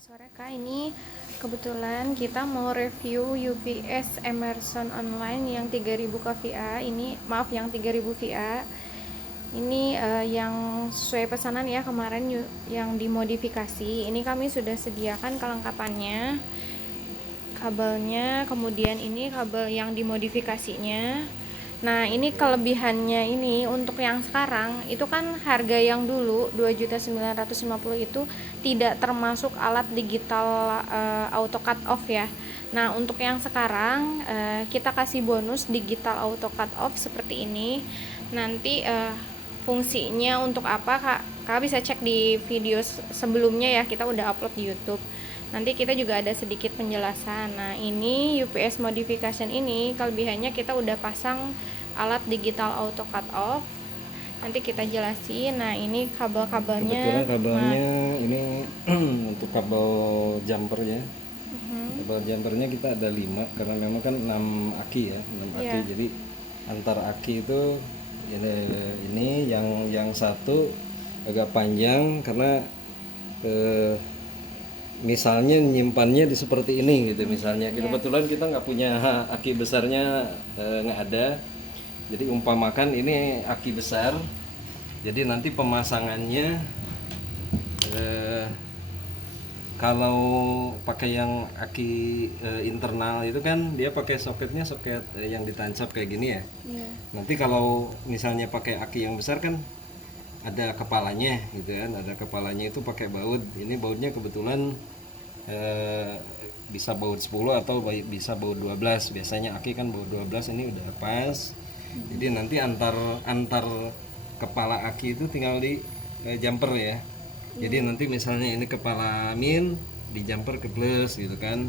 Selamat sore Kak, ini kebetulan kita mau review UPS Emerson Online yang 3000 kVA. Ini maaf yang 3000 VA. Ini yang sesuai pesanan ya kemarin yang dimodifikasi. Ini kami sudah sediakan kelengkapannya, kabelnya, kemudian ini kabel yang dimodifikasinya. Nah, ini kelebihannya ini untuk yang sekarang itu kan harga yang dulu 2.950.000 itu tidak termasuk alat digital auto cut off ya. Nah, untuk yang sekarang kita kasih bonus digital auto cut off seperti ini. Nanti fungsinya untuk apa Kak? Kakak bisa cek di video sebelumnya ya, kita udah upload di YouTube. Nanti kita juga ada sedikit penjelasan. Nah, ini UPS modification ini kelebihannya kita udah pasang alat digital auto cut off. Nanti kita jelasin. Nah, ini kabel-kabelnya. Kebetulan kabelnya ini untuk kabel jumper ya. Kabel jumpernya kita ada 5 karena memang kan 6 aki ya, 6 aki. Iya. Jadi antar aki itu ini yang satu agak panjang karena misalnya nyimpannya di seperti ini gitu misalnya. Kebetulan kita nggak punya aki besarnya, nggak ada. Jadi umpamakan ini aki besar. Jadi nanti pemasangannya kalau pakai yang aki internal itu kan dia pakai soketnya soket yang ditancap kayak gini ya. Iya. Nanti kalau misalnya pakai aki yang besar kan ada kepalanya gitu kan, ada kepalanya itu pakai baut. Ini bautnya kebetulan bisa baut 10 atau bisa baut 12. Biasanya aki kan baut 12, ini udah pas. Jadi nanti antar kepala aki itu tinggal di jumper ya. Jadi nanti misalnya ini kepala min di jumper ke plus gitu kan.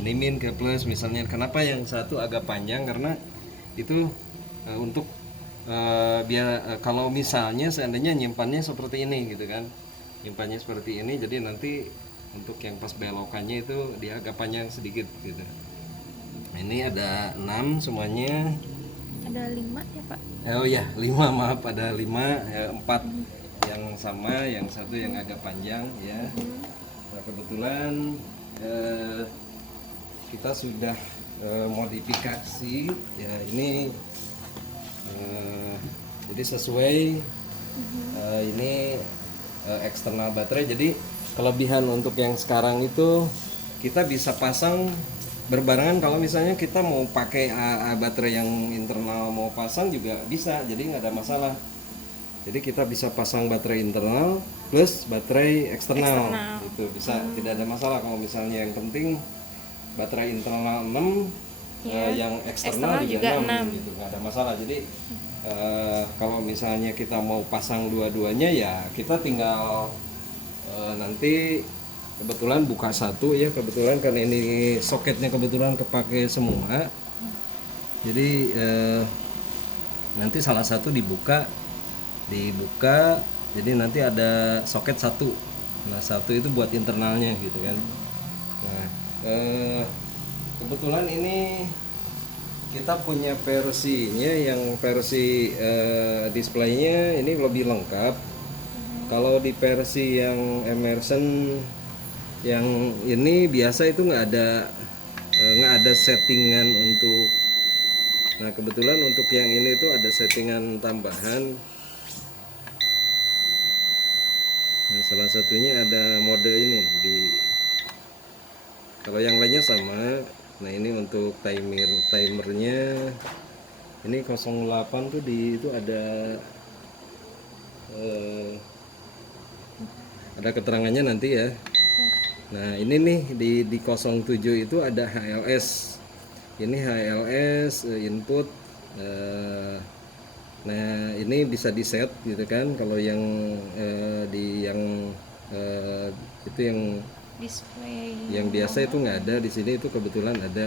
Ini min ke plus misalnya. Kenapa yang satu agak panjang karena itu untuk biar kalau misalnya seandainya nyimpannya seperti ini gitu kan, nyimpannya seperti ini, jadi nanti untuk yang pas belokannya itu dia agak panjang sedikit gitu. Nah, ini ada 6 semuanya. Ada 5 ya, Pak? Oh ya 5, maaf, ada 5, 4 yang sama, yang satu yang agak panjang ya. Nah, kebetulan kita sudah modifikasi ya ini. Jadi sesuai ini eksternal baterai. Jadi kelebihan untuk yang sekarang itu kita bisa pasang berbarengan. Kalau misalnya kita mau pakai baterai yang internal mau pasang juga bisa, jadi nggak ada masalah. Jadi kita bisa pasang baterai internal plus baterai eksternal. Itu bisa, tidak ada masalah. Kalau misalnya yang penting baterai internal 6, yang eksternal juga 6 gitu, nggak ada masalah. Jadi kalau misalnya kita mau pasang dua-duanya ya kita tinggal nanti kebetulan buka satu ya, kebetulan karena ini soketnya kebetulan kepake semua. Jadi nanti salah satu dibuka, jadi nanti ada soket satu. Nah, satu itu buat internalnya gitu kan. Nah, kebetulan ini kita punya versinya yang versi displaynya ini lebih lengkap. Kalau di versi yang Emerson yang ini biasa itu nggak ada settingan untuk. Nah, kebetulan untuk yang ini tuh ada settingan tambahan. Nah, salah satunya ada mode ini kalau yang lainnya sama. Nah, ini untuk timernya ini 08 tuh itu ada keterangannya nanti ya. Nah, ini nih di 07 itu ada HLS. Ini HLS input. Nah, ini bisa di set gitu kan. Kalau yang itu yang Display. yang biasa itu nggak ada, di sini itu kebetulan ada.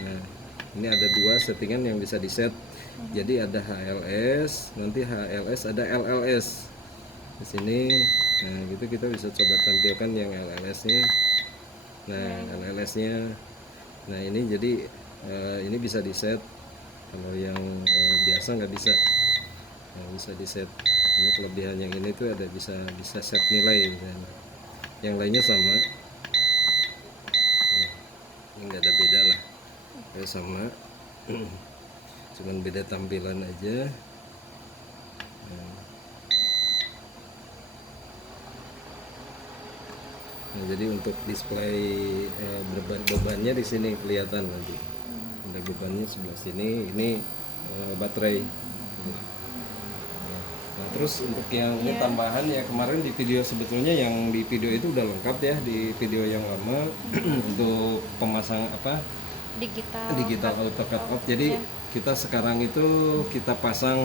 Nah, ini ada 2 settingan yang bisa di set. Jadi ada HLS, nanti HLS, ada LLS di sini. Nah, gitu kita bisa coba tampilkan yang LLS-nya. Nah, LLS-nya. Nah, ini jadi ini bisa di set. Kalau yang biasa nggak bisa. Nah, bisa di set. Ini kelebihan yang ini tuh ada bisa set nilai. Yang lainnya sama. Ini nggak ada beda lah, kayak sama. Cuman beda tampilan aja. Nah, jadi untuk display bebannya di sini kelihatan nanti. Ada bebannya sebelah sini. Ini baterai. Nah, terus untuk yang ini tambahan ya, kemarin di video, sebetulnya yang di video itu udah lengkap ya di video yang lama. Untuk pemasang digital auto cut off. Jadi kita sekarang itu kita pasang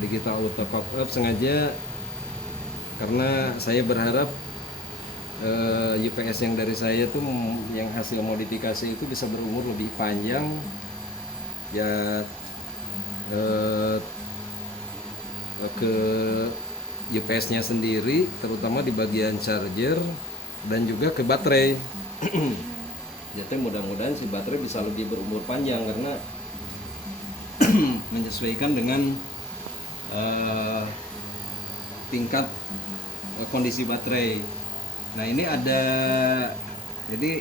digital auto cut off sengaja karena saya berharap UPS yang dari saya tuh yang hasil modifikasi itu bisa berumur lebih panjang ya, ke UPS-nya sendiri, terutama di bagian charger dan juga ke baterai. Jadi mudah-mudahan si baterai bisa lebih berumur panjang karena menyesuaikan dengan tingkat kondisi baterai. Nah ini ada, jadi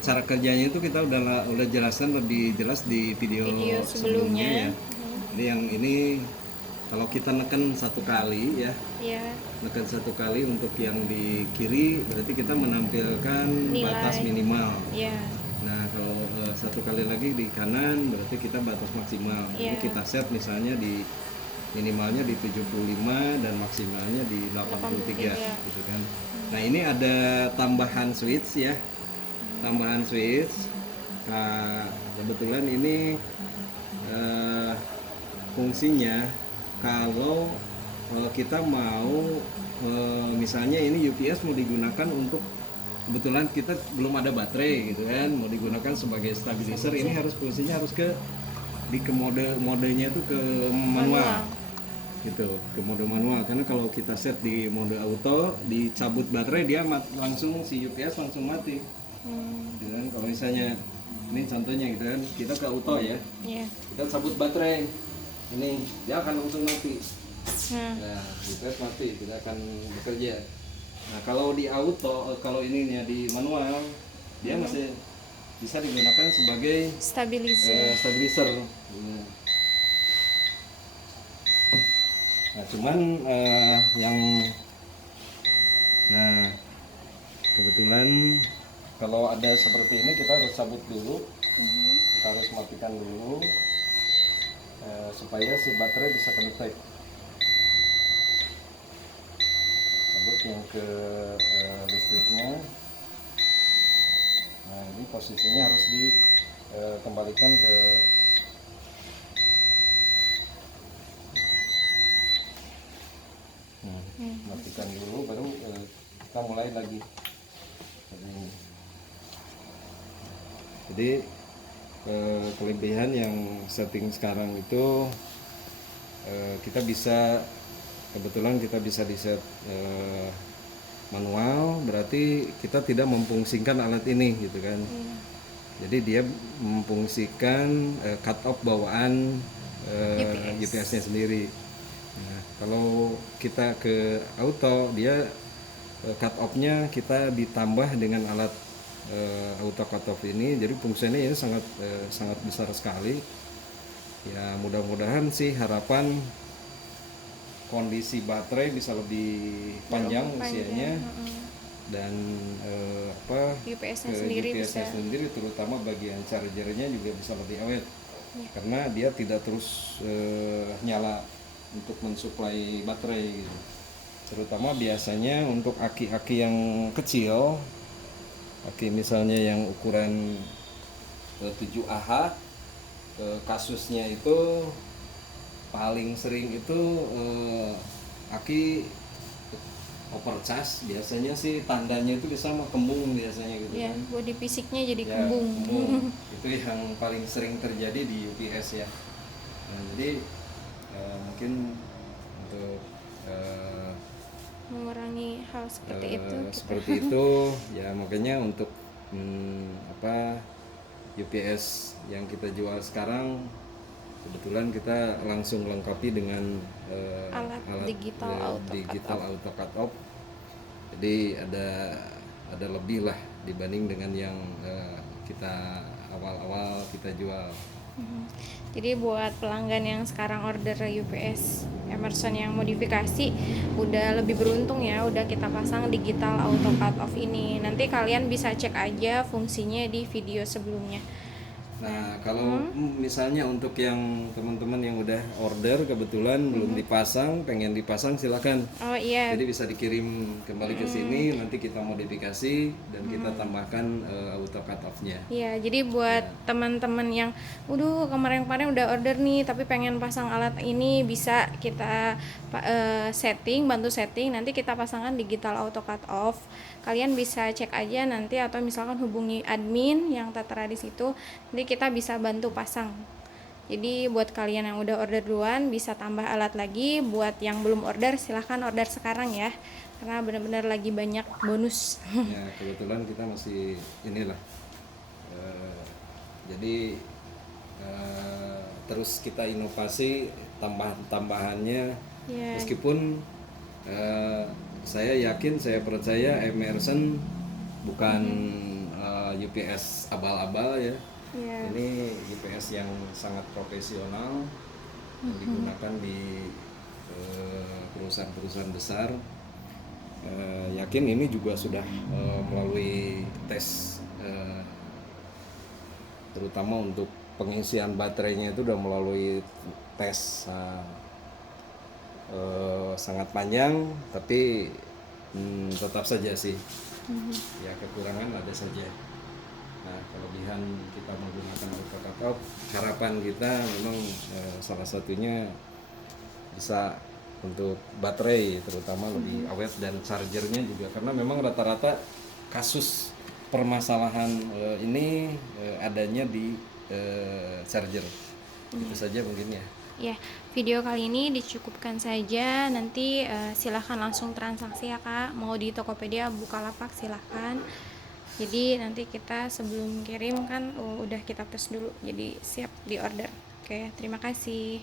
cara kerjanya itu kita udah jelaskan lebih jelas di video sebelumnya ya. Jadi yang ini kalau kita neken satu kali ya, neken satu kali untuk yang di kiri berarti kita menampilkan batas minimal. Nah kalau satu kali lagi di kanan berarti kita batas maksimal. Ini kita set misalnya di minimalnya di 75 dan maksimalnya di 83 gitu kan. Nah ini ada tambahan switch ya, tambahan switch. Nah, kebetulan ini fungsinya kalau kita mau misalnya ini UPS mau digunakan untuk, kebetulan kita belum ada baterai gitu kan, mau digunakan sebagai stabilizer, ini harus fungsinya harus ke modenya itu ke manual gitu, ke mode manual. Karena kalau kita set di mode auto, dicabut baterai dia langsung si UPS langsung mati. Gitu kan? Kalau misalnya ini contohnya gitu kan, kita ke auto ya, kita cabut baterai, ini dia akan langsung mati. Nah, UPS mati, tidak akan bekerja. Nah, kalau di auto, kalau ininya di manual, dia masih bisa digunakan sebagai stabilizer. Nah, cuman nah kebetulan kalau ada seperti ini kita harus cabut dulu, kita harus matikan dulu supaya si baterai bisa connect. Cabut yang ke listriknya. Nah ini posisinya harus dikembalikan ke matikan dulu, baru kita mulai lagi. Jadi kelebihan yang setting sekarang itu kita bisa, kebetulan kita bisa di set manual, berarti kita tidak memfungsikan alat ini gitu kan. Jadi dia memfungsikan cut off bawaan UPS-nya sendiri. Nah, kalau kita ke auto, dia cut off-nya kita ditambah dengan alat auto cut off ini, jadi fungsinya ini sangat besar sekali. Ya mudah-mudahan sih harapan kondisi baterai bisa lebih panjang usianya dan UPS-nya sendiri terutama bagian chargernya juga bisa lebih awet karena dia tidak terus nyala untuk mensuplai baterai gitu. Terutama biasanya untuk aki-aki yang kecil, aki misalnya yang ukuran 7Ah, kasusnya itu paling sering itu aki overcharge, biasanya sih tandanya itu bisa kembung biasanya gitu kan. Body fisiknya jadi kembung. Itu yang paling sering terjadi di UPS ya. Nah, jadi mungkin untuk mengurangi hal seperti itu. Seperti itu ya, makanya untuk UPS yang kita jual sekarang kebetulan kita langsung lengkapi dengan alat digital auto cut off. Jadi ada lebih lah dibanding dengan yang kita awal-awal kita jual. Mhm. Jadi buat pelanggan yang sekarang order UPS Emerson yang modifikasi udah lebih beruntung ya, udah kita pasang digital auto cut off ini. Nanti kalian bisa cek aja fungsinya di video sebelumnya. Nah, kalau misalnya untuk yang teman-teman yang udah order kebetulan belum dipasang, pengen dipasang silakan. Oh iya, Jadi bisa dikirim kembali ke sini, nanti kita modifikasi dan kita tambahkan auto cut off-nya. iya. Jadi buat teman-teman yang, kemarin-kemarin udah order nih, tapi pengen pasang alat ini, bisa kita bantu setting. Nanti kita pasangkan digital auto cut off. Kalian bisa cek aja nanti atau misalkan hubungi admin yang tertera di situ. Nanti kita bisa bantu pasang. Jadi buat kalian yang udah order duluan bisa tambah alat lagi. Buat yang belum order silahkan order sekarang ya, karena benar-benar lagi banyak bonus. Ya, kebetulan kita masih inilah. eh, jadi terus kita inovasi tambahan-tambahannya. Ya, Meskipun saya yakin, saya percaya Emerson bukan UPS abal-abal ya. ya. Ini UPS yang sangat profesional yang digunakan di perusahaan-perusahaan besar. Yakin ini juga sudah melalui tes, terutama untuk pengisian baterainya itu sudah melalui tes sangat panjang, tapi tetap saja sih ya kekurangan ada saja. Nah, kelebihan kita menggunakan auto cut off, harapan kita memang salah satunya bisa untuk baterai terutama lebih awet, dan chargernya juga, karena memang rata-rata kasus permasalahan ini adanya di charger. Itu saja mungkin ya. Ya, video kali ini dicukupkan saja. Nanti silahkan langsung transaksi ya Kak. Mau di Tokopedia, Bukalapak silahkan. Jadi nanti kita sebelum kirim kan udah kita tes dulu. Jadi siap di order. Oke, terima kasih.